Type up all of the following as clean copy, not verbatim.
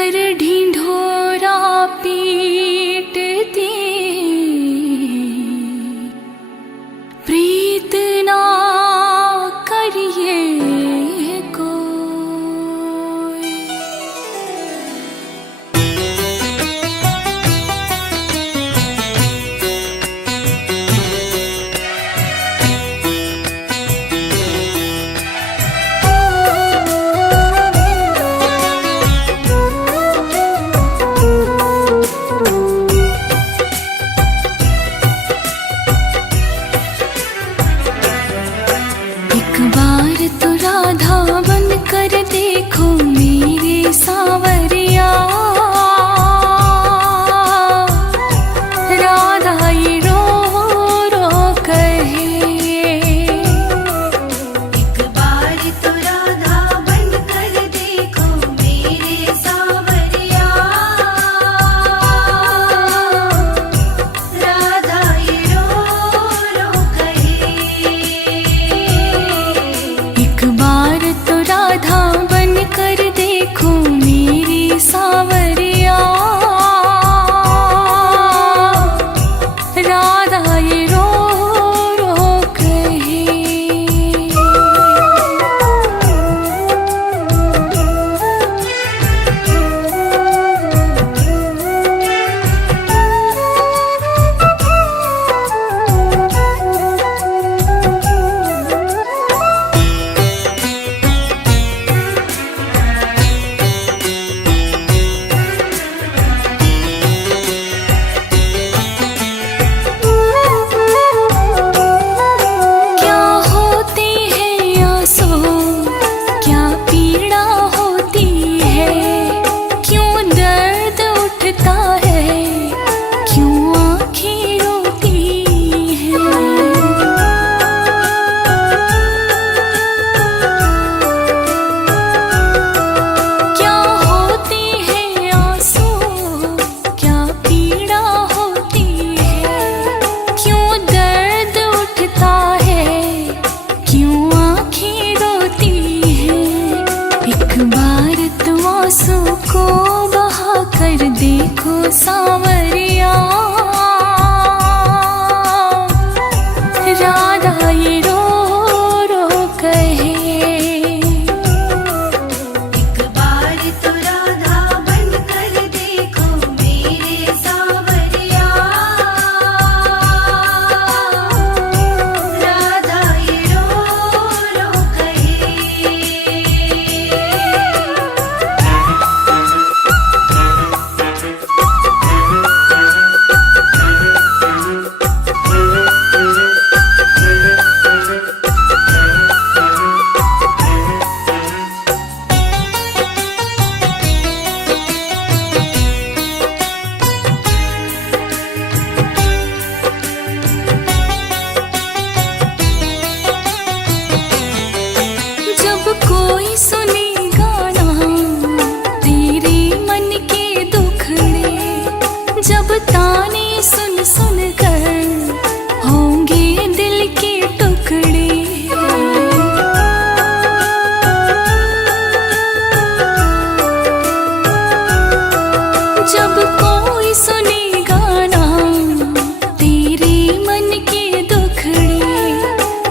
कर ढिंढोरा पीटती, प्रीत ना करिए कोई। एक बार तो राधा बन कर देखो मेरे सावरिया, राधा ये रो रो कहे। एक बार तो राधा बन कर देखो मेरे सावरिया, राधा ये रो रो कहे। एक बार तो राधा बन कर देखो मेरी सावरिया, राधा ये रो रो कहे। क्या होती है आंसू, क्या पीड़ा होती है, क्यों दर्द उठता है, क्यों आँखें रोती हैं। क्या होती है आंसू, क्या पीड़ा होती है, क्यों दर्द उठता है, क्यों आँखें रोती हैं। एक बार तो आंसू को बहा कर देखो सावरिया, राधा ये रो रो कहे। एक बार तो राधा बन कर देखो मेरे सावरिया, राधा ये रो रो कहे। जब कोई सुने गाना तेरे मन के दुखड़े, जब ताने सुन सुन कर होंगे दिल के टुकड़े। जब कोई सुने गाना तेरे मन के दुखड़े,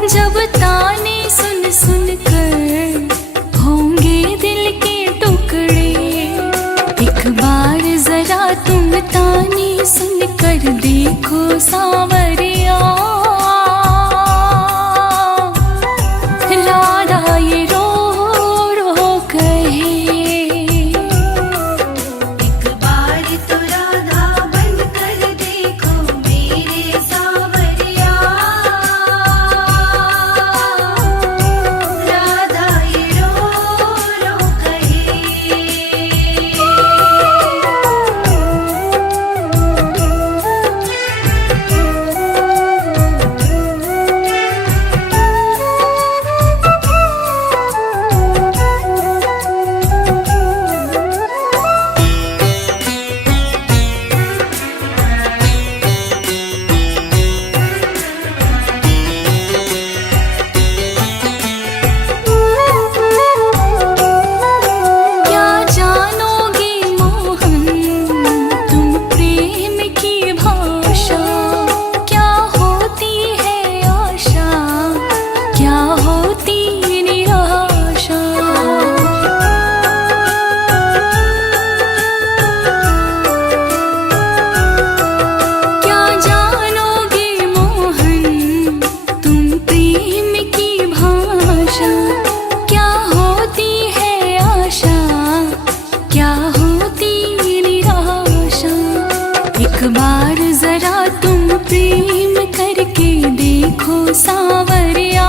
जब ताने सुन सुन कर होंगे दिल के टुकड़े। एक बार जरा तुम ताने सुन कर देखो सावरिया, राधा ये रो रो कहे। एक बार तो राधा बन कर देखो मेरे सावरिया, राधा ये रो रो कहे। देखो सावरिया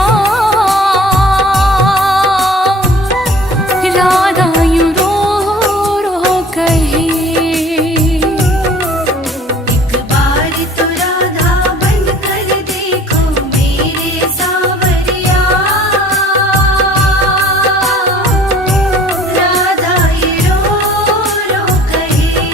राधा यूं रो रो कहे एक बार तो राधा बन कर देखो मेरे सावरिया राधा ये रो रो कहे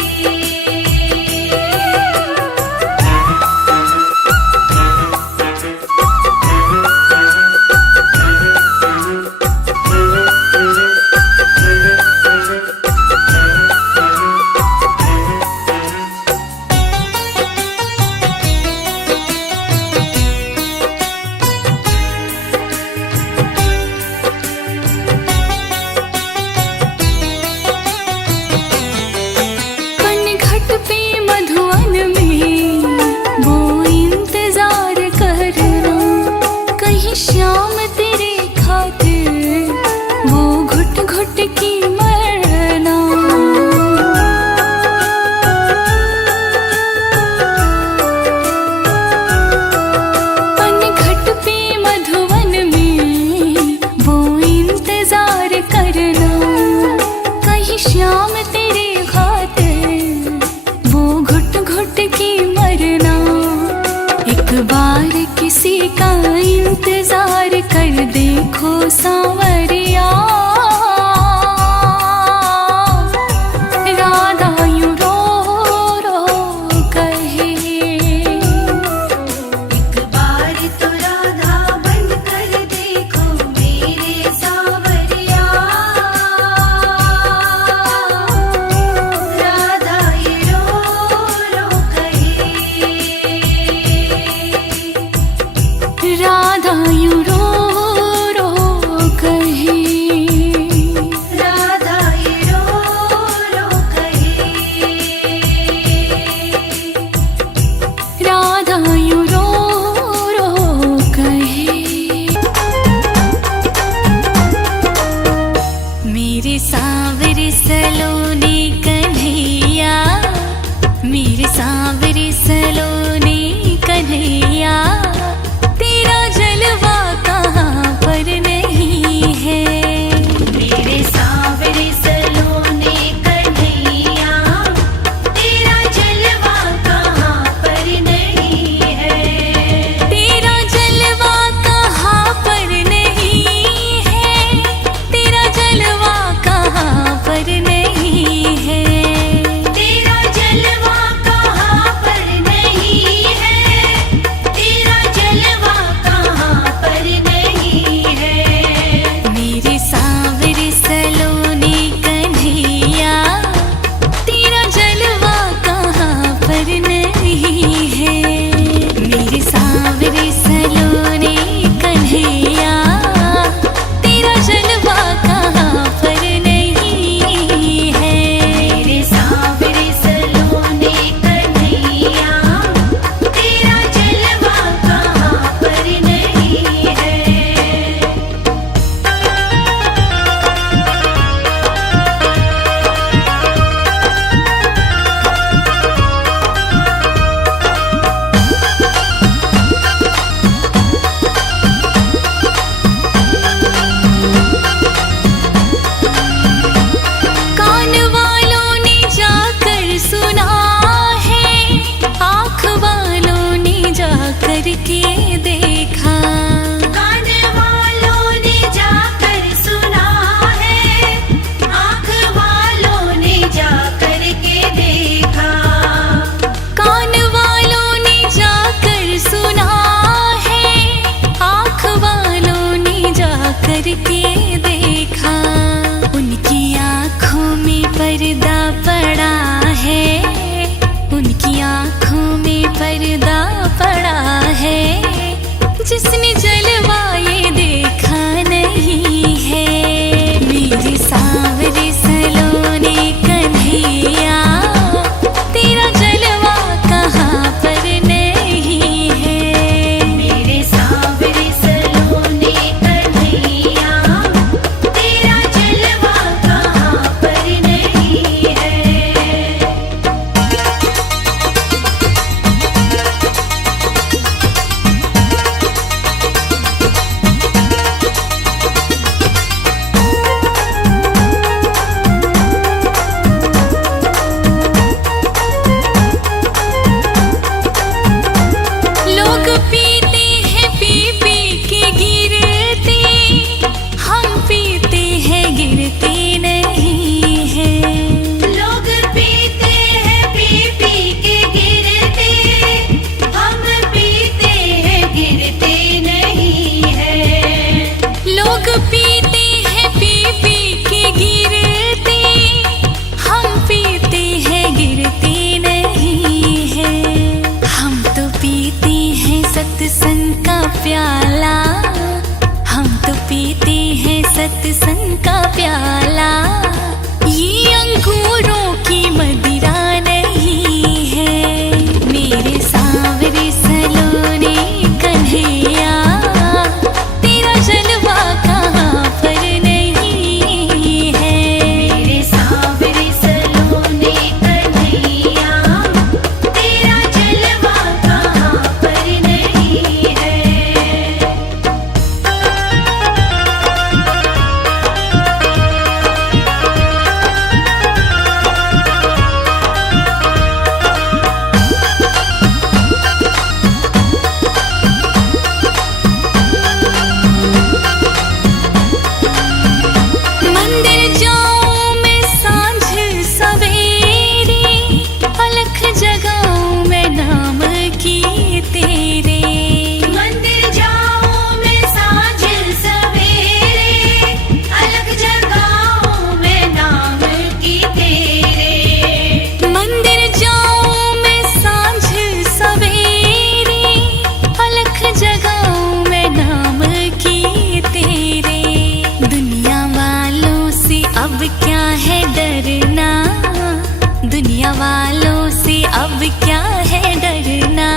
वालों से अब क्या है डरना,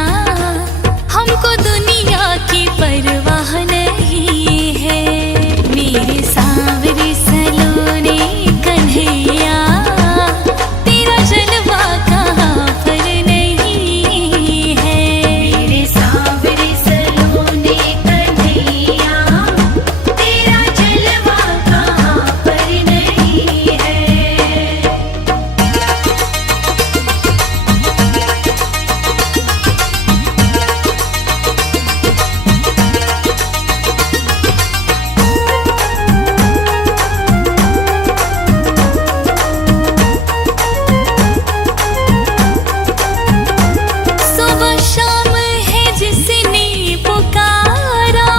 हमको दुनिया की परवाह नहीं है। मेरे सांवरे सलोने कन्हैया, तेरा जलवा कहाँ पर नहीं है। मेरे सांवरे सलोने कन्हैया, तेरा जलवा कहाँ पर नहीं है। सुबह शाम है जिसने पुकारा,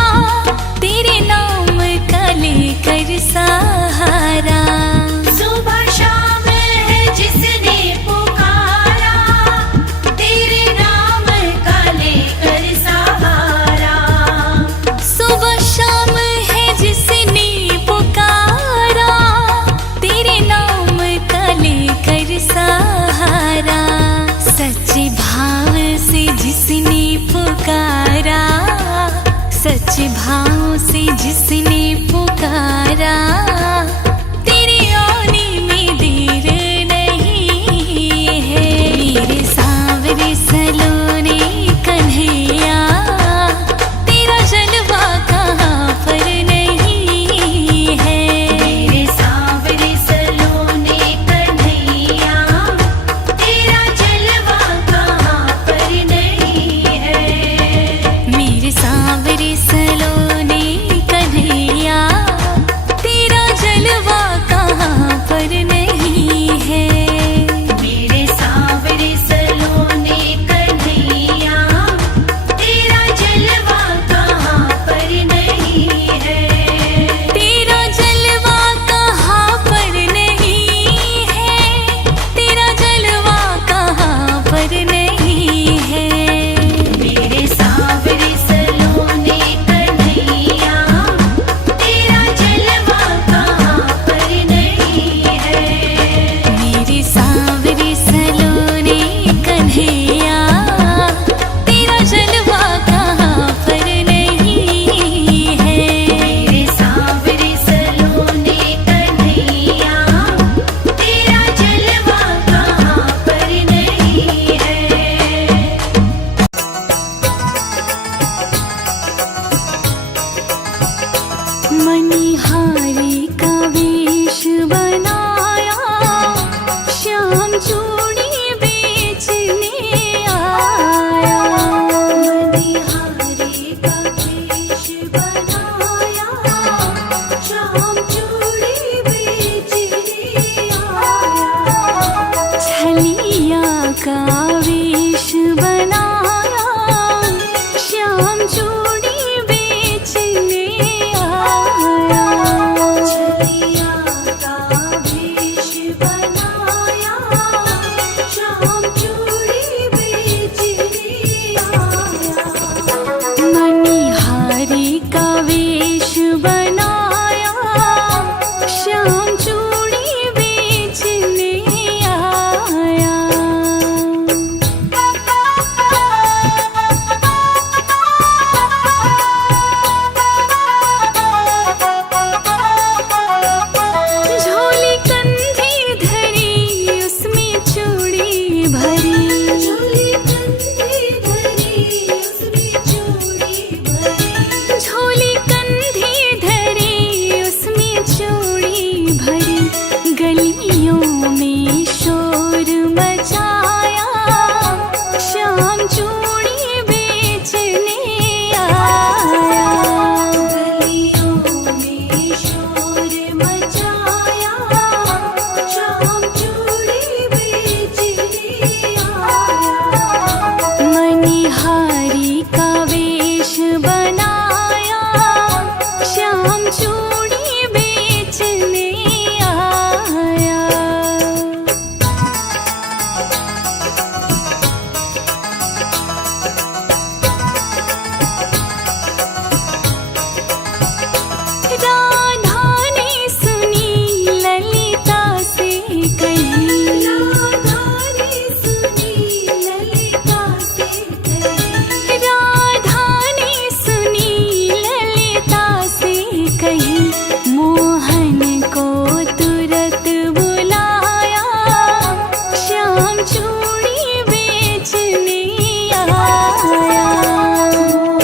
तेरे नाम का लेकर सहारा। सुबह शाम है जिसने पुकारा, तेरे नाम का लेकर सहारा। सुबह शाम है जिसने पुकारा, तेरे नाम का लेकर सहारा। सच्चे भाव से जिसने पुकारा, सच्चे भाव से जिसने पुकारा, तेरे आने में देर नहीं है। मेरे सांवरे सलोने कन्हैया, तेरा जलवा कहाँ पर नहीं है। मेरे सांवरे सलोने कन्हैया, तेरा जलवा कहाँ पर नहीं है। मेरे सांवरे सलोने कन्हैया, श्याम चूड़ी बेचने आया।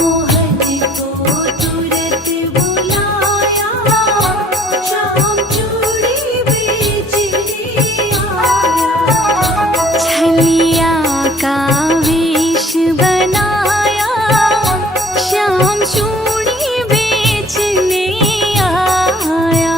मोहन को तुरंत बुलाया, श्याम चूड़ी बेचने आया। छलिया का वेश बनाया, श्याम चूड़ी बेचने आया।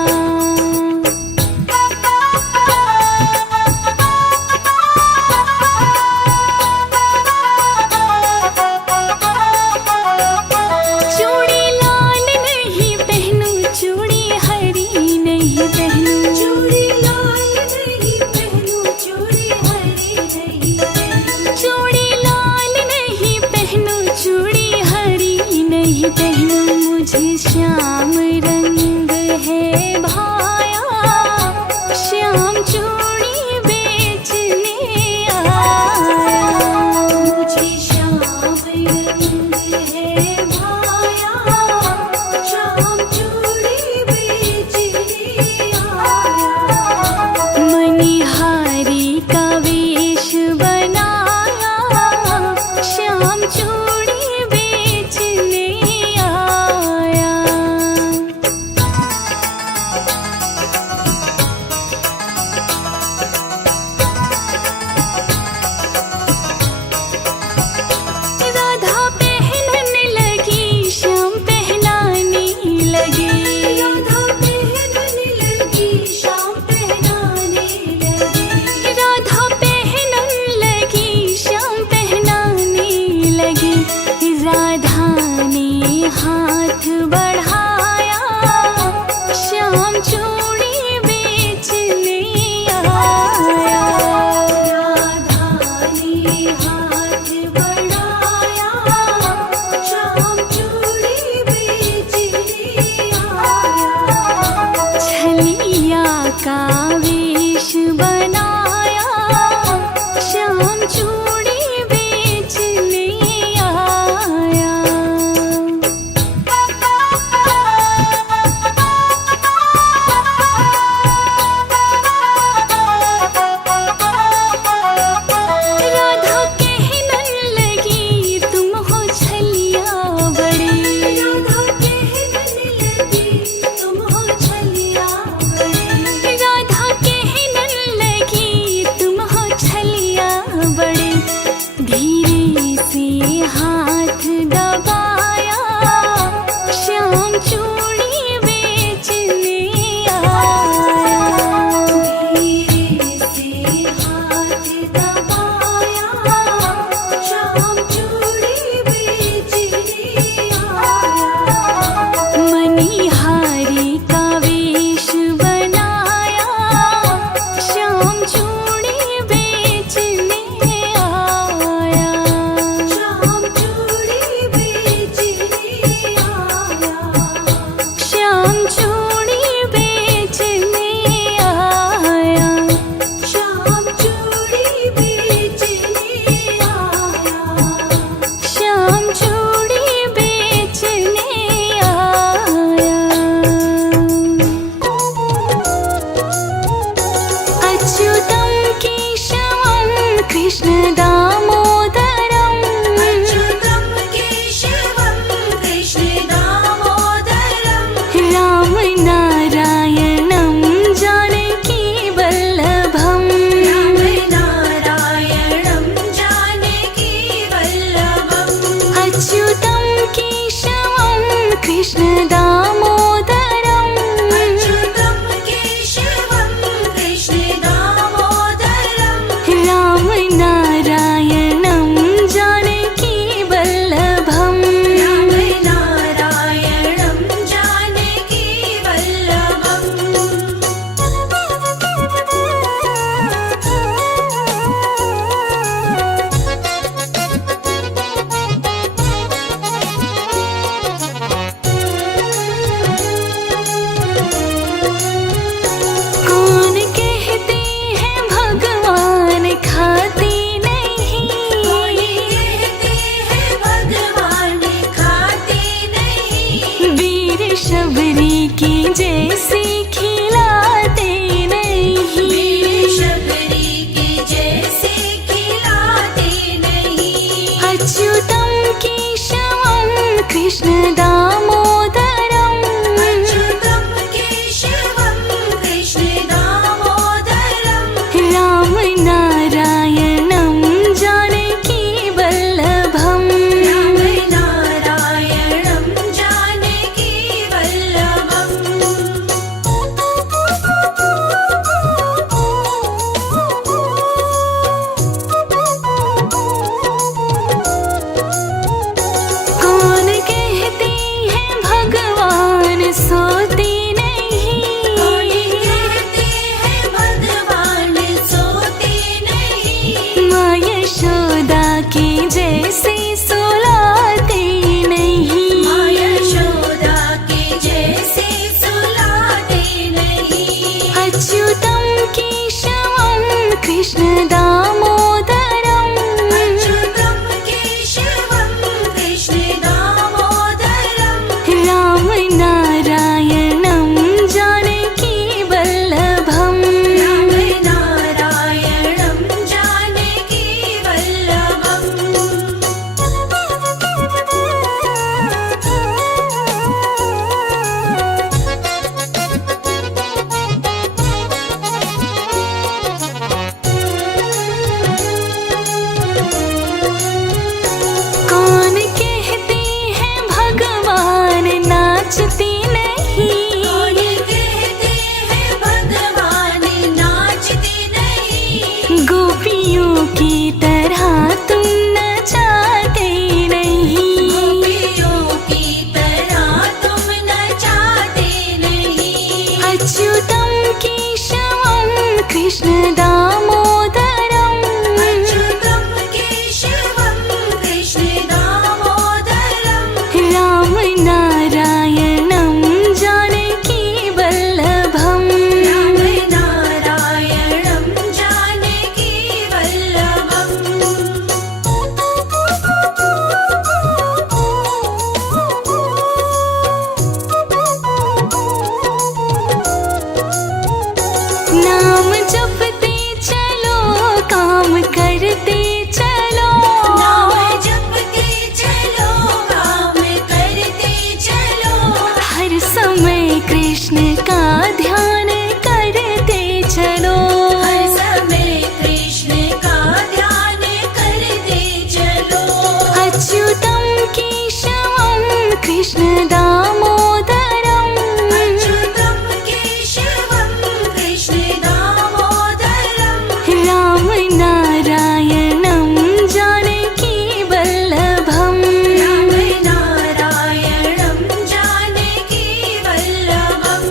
चूड़ी लाल नहीं पहनूं, चूड़ी हरी नहीं पहनूं, चूड़ी लाल नहीं पहनूं, चूड़ी हरी नहीं पहनूं। चूड़ी लाल नहीं पहनूं, चूड़ी हरी नहीं पहनूं। मुझे श्याम रंग है भाया, श्याम चूड़ी बेचने आया। मुझे श्याम रंग है भाया, श्याम चूड़ी बेचने आया। मणिहारी का वेश बनाया, श्याम चूड़ी बेचने आया। राधा पहनने लगी, श्याम पहनाने लगे। राधा पहनने लगी, श्याम पहनाने लगी। राधा पहनने लगी, श्याम पहनाने लगी। राधा ने हाथ बढ़ाया, श्याम चूड़ी बेचने आया। राधा ने हाथ बढ़ाया, श्याम चूड़ी बेचने आया। छलिया का वेश बनाया, श्याम चूड़ी बेचने आया। राधा कहने लगी, तुम हो छलिया बड़ी। राधा कहने लगी, तुम हो छलिया बड़ी। राधा कहने लगी, तुम हो छलिया बड़े। धीरे से हाथ दबाया, श्याम चूड़ी बेचने आया। धीरे से हाथ दबाया, श्याम चूड़ी बेचने आया। मणिहारी का वेश बनाया, श्याम चूड़ी बेचने आया। श्याम चूड़ी बेचने आया। श्याम चूड़ी बेचने आया। श्याम चूड़ी बेचने जैसे सुलाते नहीं, माँ यशोदा के जैसे सुलाते नहीं। अच्युतम केशवम कृष्ण दामोदरम, अच्युतम केशवम कृष्ण दामोदरम। राम नारायणं जानकी वल्लभम, राम नारायणं जानकी वल्लभम्। कौन कहते हैं भगवान नाचते नहीं, कौन कहते हैं भगवान नाचते नहीं। गोपियों की तरह तुम नचाते नहीं, गोपियों की तरह तुम नचाते नहीं। अच्युतम केशवम कृष्ण दामोदरम, अच्युतम केशवम कृष्ण दामोदरम। राम नारायणं जानकी वल्लभम, राम नारायणं जानकी वल्लभम्। नाम जपते चलो काम करते चलो, नाम जपते चलो काम करते चलो। हर समय कृष्ण का ध्यान करते चलो, हर समय कृष्ण का ध्यान करते चलो। अच्युतम केशवम कृष्ण दामोदरम, अच्युतम केशवम कृष्ण दामोदरम। राम नारायणं जानकी वल्लभम, राम नारायणं जानकी वल्लभम्।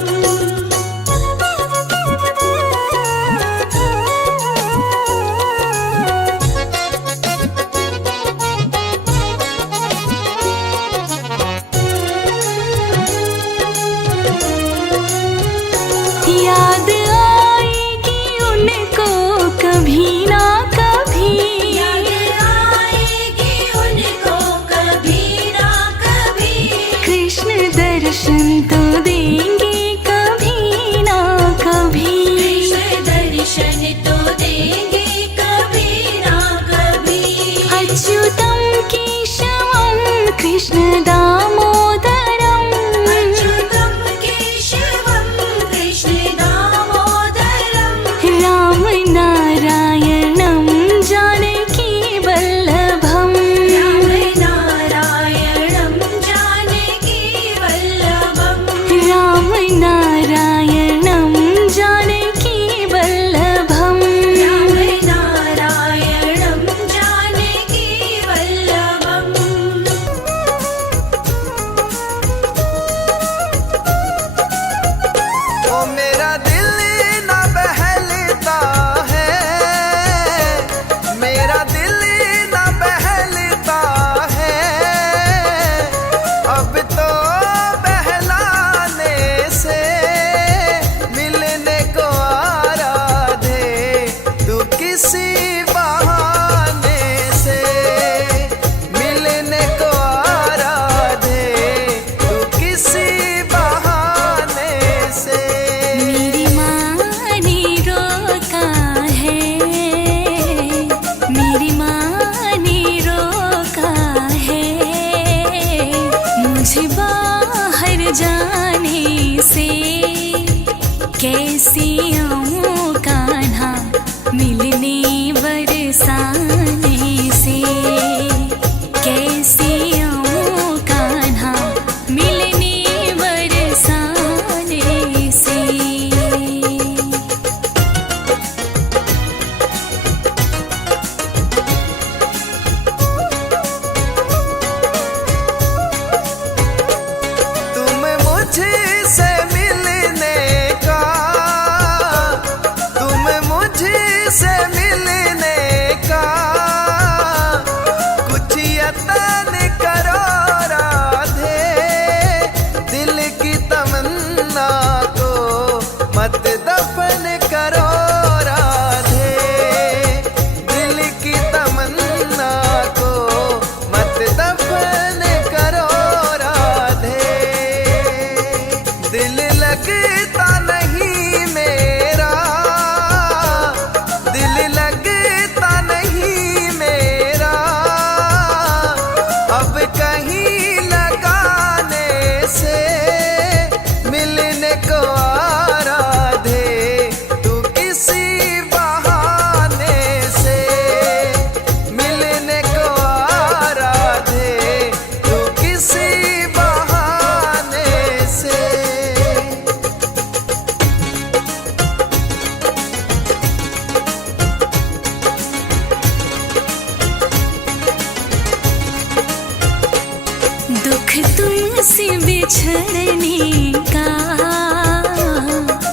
तुमसे बिछड़ने का,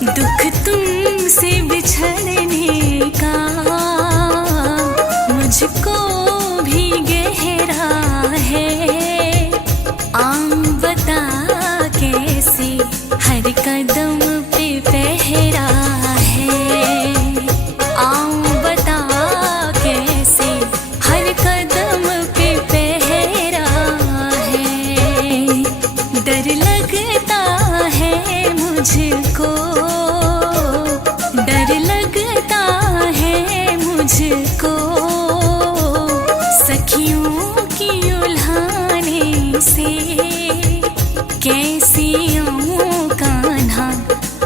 दुख तुमसे बिछड़ने का मुझको भी गहरा है। आऊं बता कैसे हर कदम पे पहरा है। आऊं बता कैसे हर कदम पे पहरा है। डर लगता है मुझको, डर लगता है मुझको सखियों की उल्हाने से। कैसे आऊं कान्हा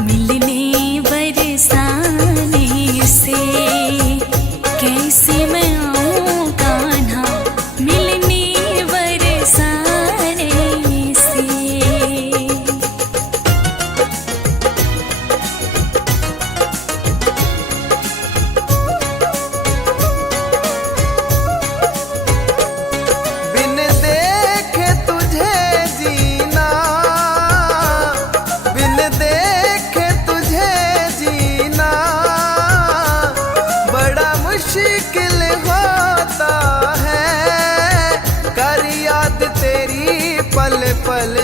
मिलने बरसाने से, कैसे मैं आऊं कान्हा मिलने बरसाने से। बिन देखे तुझे जीना, बिन देखे तुझे जीना बड़ा मुश्किल होता है। कर याद तेरी पल पल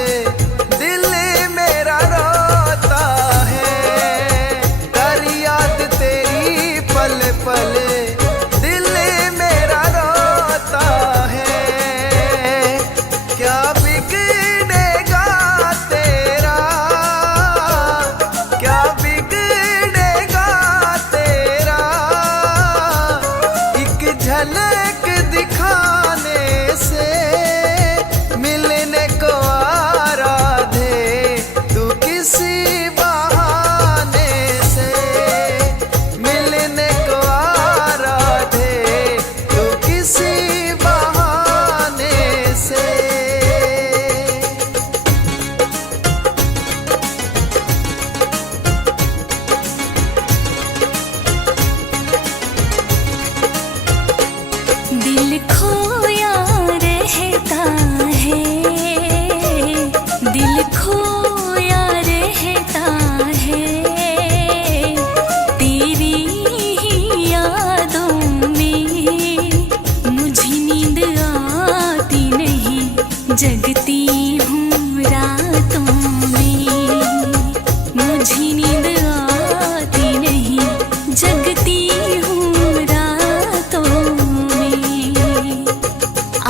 दिल मेरा रोता है। कर याद तेरी पल पल दिल मेरा रोता है। क्या बिगड़ेगा तेरा, क्या बिगड़ेगा तेरा एक झलक दिखाने से। मिलने को आराधे तू किसी बहाने से। मिलने को आराधे तू किसी बहाने से। दिल खोया रहता है, दिल खोया रहता है तेरी ही यादों में। मुझे नींद आती नहीं, जगती हूँ रातों में। मुझे नींद आती नहीं, जगती हूँ रातों में।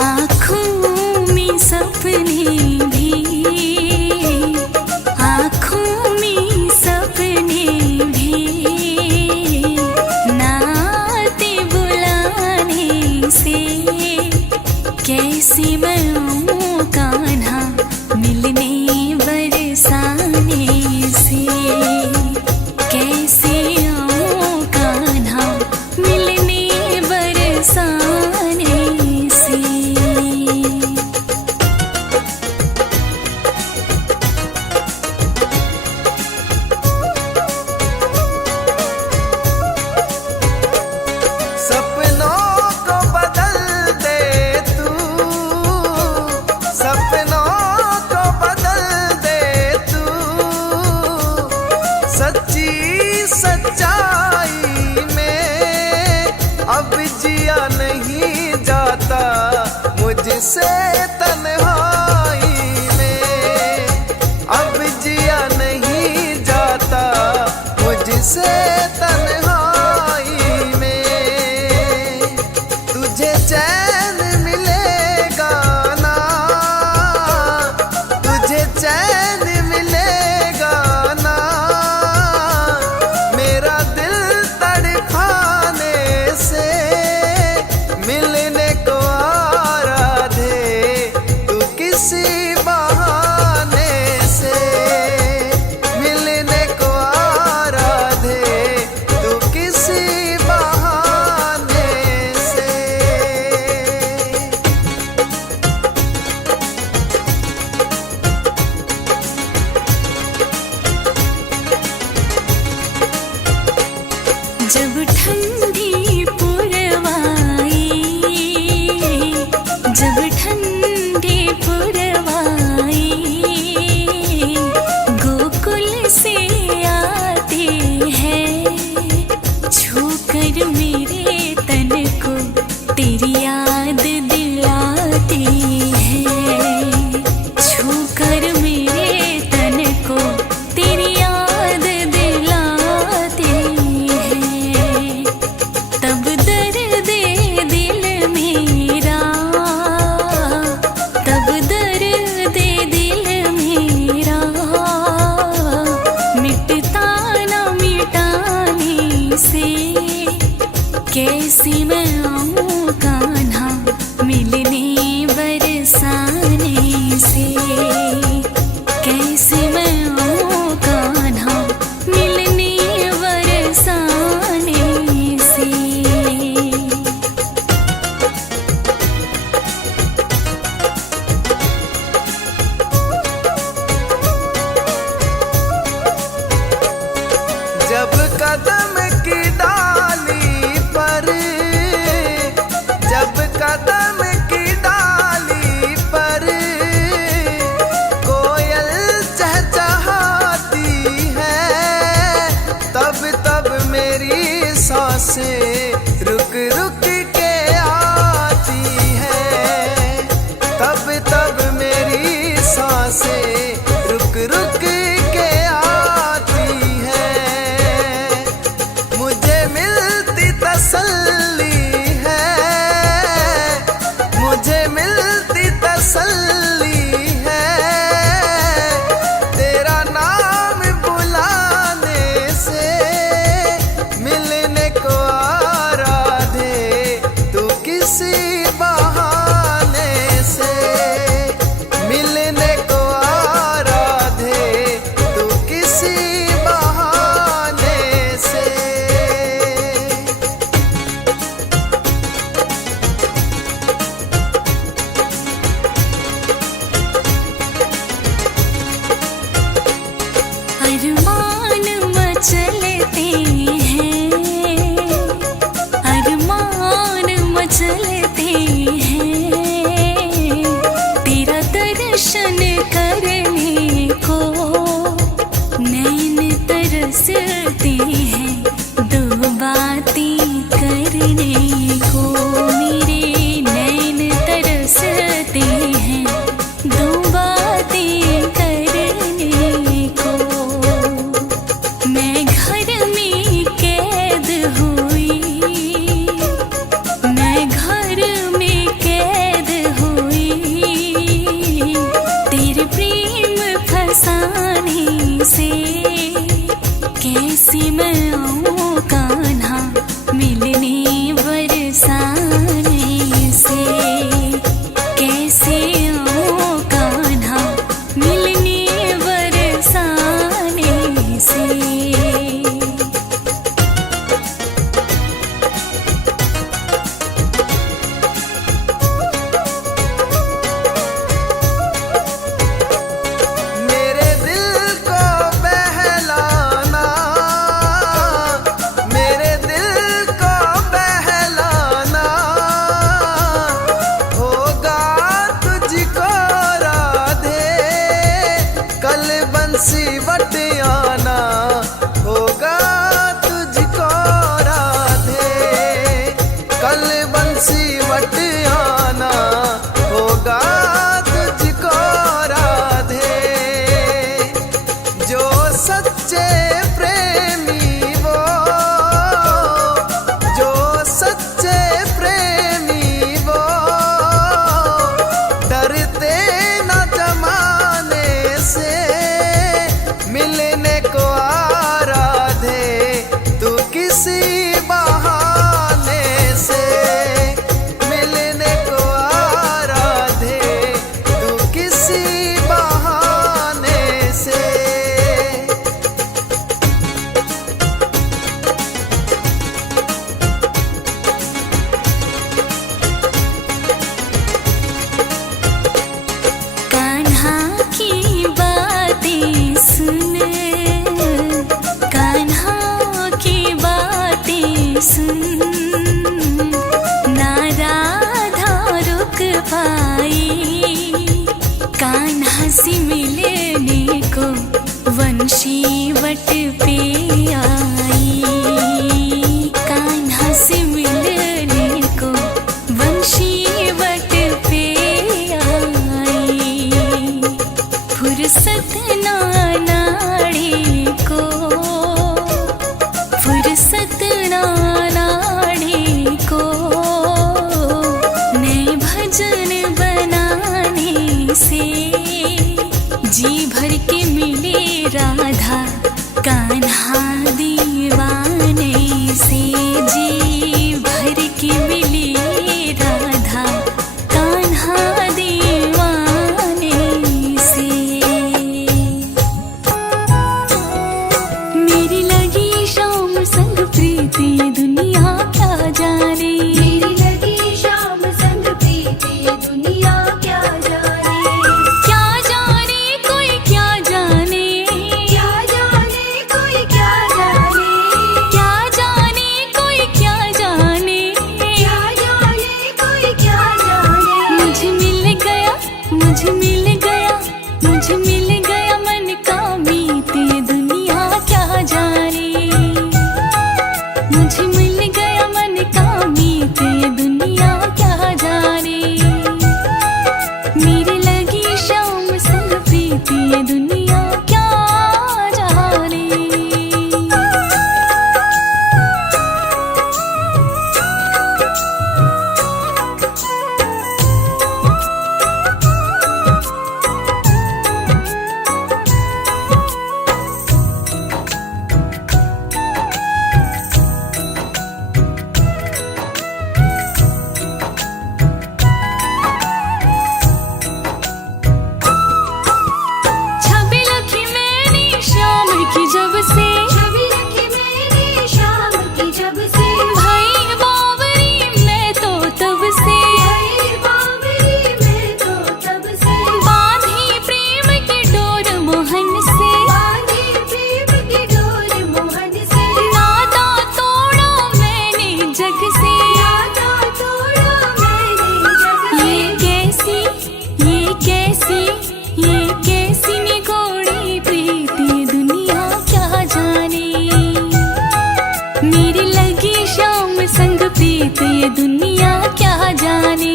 आँखों में सपने भी, आँखों में सपने भी नाते बुलाने से। कैसे मैं आऊं कान्हा मिलने बरसाने से। कैसे आऊं कान्हा मिलने बरसाने से। सपनों को बदल दे तू, सपनों को बदल दे तू। सच्ची सच्चाई में अब जिया नहीं जाता मुझसे तन्हाई में। अब जिया नहीं जाता मुझसे तन्हाई में। तुझे चैन मिलेगा ना, तुझे चैन मिलेगा ना। मेरा दिल तड़पाने से। मिलने को आराधे तेरी याद दिलाती है, छू कर मेरे तन को तेरी याद दिलाती है। तब दर्द दिल मेरा, तब दर्द दिल मेरा मिटता ना मिटाने से। कैसी मैं आऊं कान्हा मिलने बरसाने से, कैसी मैं आऊं कान्हा मिलने बरसाने से। जब कदम की डाली पर, जब कदम की डाली पर कोयल चहचहाती है, तब तब मेरी सांसें रुक रुक के आती है, तब तब मेरी सांसें रुक रुक के आती है। मुझे मिलती तसल्ली है, मुझे मिलती तसल्ली है, तेरा नाम बुलाने से। मिलने को आराधे तू किसी बहाने से, मिलने को आराधे तू किसी बहाने से। अरमान मचलते हैं, अरमान मचलते हैं, तेरा दर्शन करने को नैन तरसते हैं, दो बातें करने को मेरे नैन तरसते हैं, दो बातें करने को। मैं घर में कैद हुई, मैं घर में कैद हुई, तेरे प्रेम फसाने से। कैसी मैं आऊं कान्हा मिलने बरसाने से, कैसे आऊं कान्हा मिलने बरसाने से। मेरे दिल को बहलाना, मेरे दिल को बहलाना होगा तुझको राधे। कल बंसी बटियाना होगा तुझको राधे, कल बंसी बटियाना होगा तुझको राधे। जो सच्चे प्रेमी वो, जो सच्चे प्रेमी वो डरते न जमाने से। मिलने को आराधे तू किसी बहाने से, मिलने को आराधे तू किसी बहाने से। कान्हा की बातें सुन, कान्हा की बातें सुन, ना राधा रुक पाई कान्हा से मिलने को। वंशी वट पे आई कान्हा से मिलने को, वंशी से जी भर के मिले राधा कान्हा दीवाने से जी भर के मिले राधा कान्हा दीवाने से मेरी लगी शाम संग प्रीति दुनिया क्या जाने मेरी लगी शाम संग प्रीति दुनिया क्या जाने क्या जाने कोई क्या जाने क्या जाने कोई क्या जाने क्या जाने कोई क्या जाने क्या जाने कोई क्या जाने मुझे मिल गया मुझे मिल गया मुझे मिल गया मन का मीत ये दुनिया क्या जाने मुझे मिल गया मन का मीत ये दुनिया क्या जाने मेरी लगी शाम संग प्रीति ये दुनिया क्या जाने छवि रखी मैंने शाम की जब से छवि रखी मैंने शाम की जब से भाई बावरी मैं तो तब से भाई बावरी मैं तो तब से बांधी प्रेम की डोर मोहन से बांधी प्रेम की डोर मोहन से नाता तोड़ा मैंने जग से नाता तोड़ा मैंने जग से ये कैसी ये कैसी ये कैसी निगोड़ी प्रीति दुनिया क्या जाने मेरी लगी शाम संग प्रीत ये दुनिया क्या जाने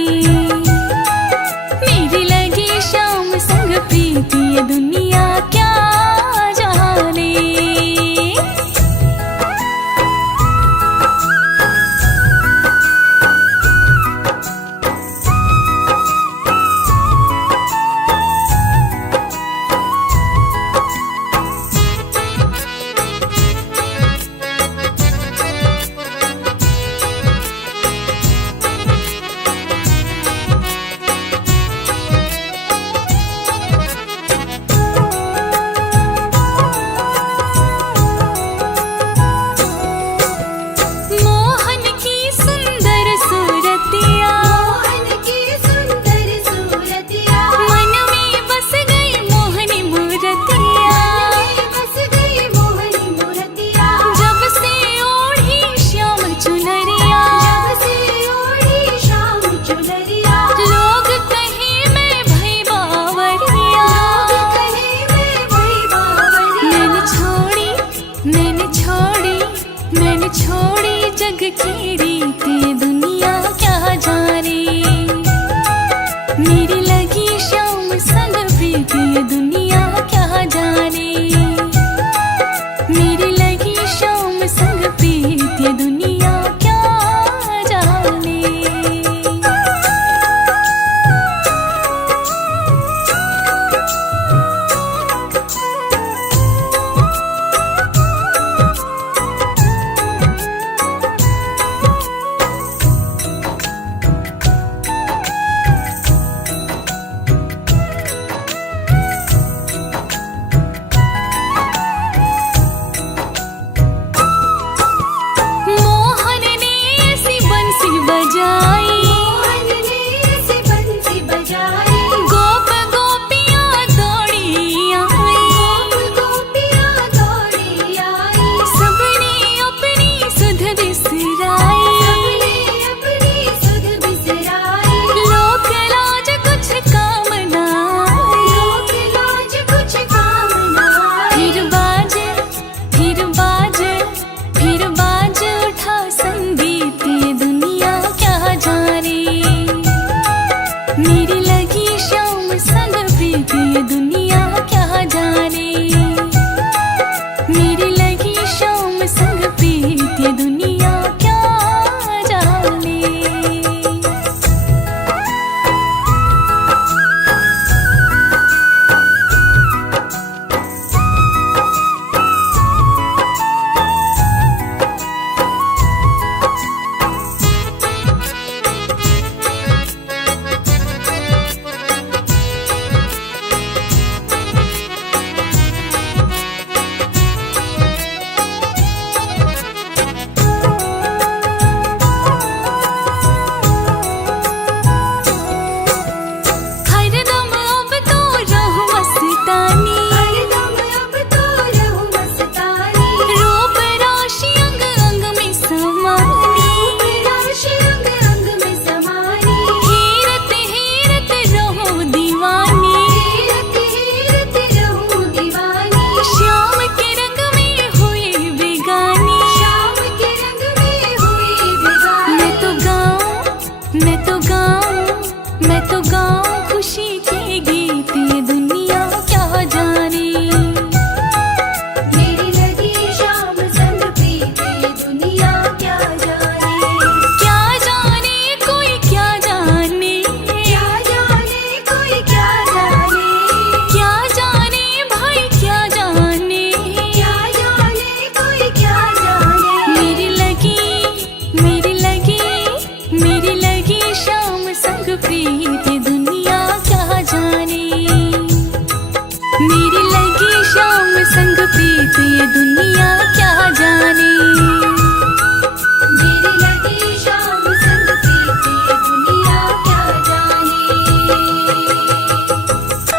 मेरी लगी शाम संग प्रीत ये दुनिया क्या जाने मोहन की सुंदर सूरतिया मोहन की सुंदर सूरतिया मन में बस गई मोहनी मूर्तिया बस गई मोहनी मूर्तिया जब से ओढ़ी श्याम चुनरिया जब से ओढ़ी शाम चुनरिया लोग कहे मैं भई बावरिया लोग कहे मैं भई बावरिया मैंने छोड़ी जग की रीति दुनिया क्या जाने मेरी लगी शाम संग प्रीति दुनिया क्या जाने मेरी लगी शाम संग प्रीति दुनिया क्या जाने मोहन ने ऐसी बंसी बजाई मोहन ने ऐसी बंसी बजाई गोप गोपियाँ दौड़ी आई गोपियाँ दौड़ी आई सबने अपनी सुध बिसराई सबने अपनी सुध बिसराई लोक लाज कुछ काम ना आई लोक लाज कुछ काम ना आई फिर बाज उठा संगीत ये दुनिया क्या जाने मेरी लगी शाम संग प्रीति ये दुनिया क्या जाने मेरी लगी शाम संग प्रीति ये दुनिया क्या जाने तो गाऊं खुशी के गीत।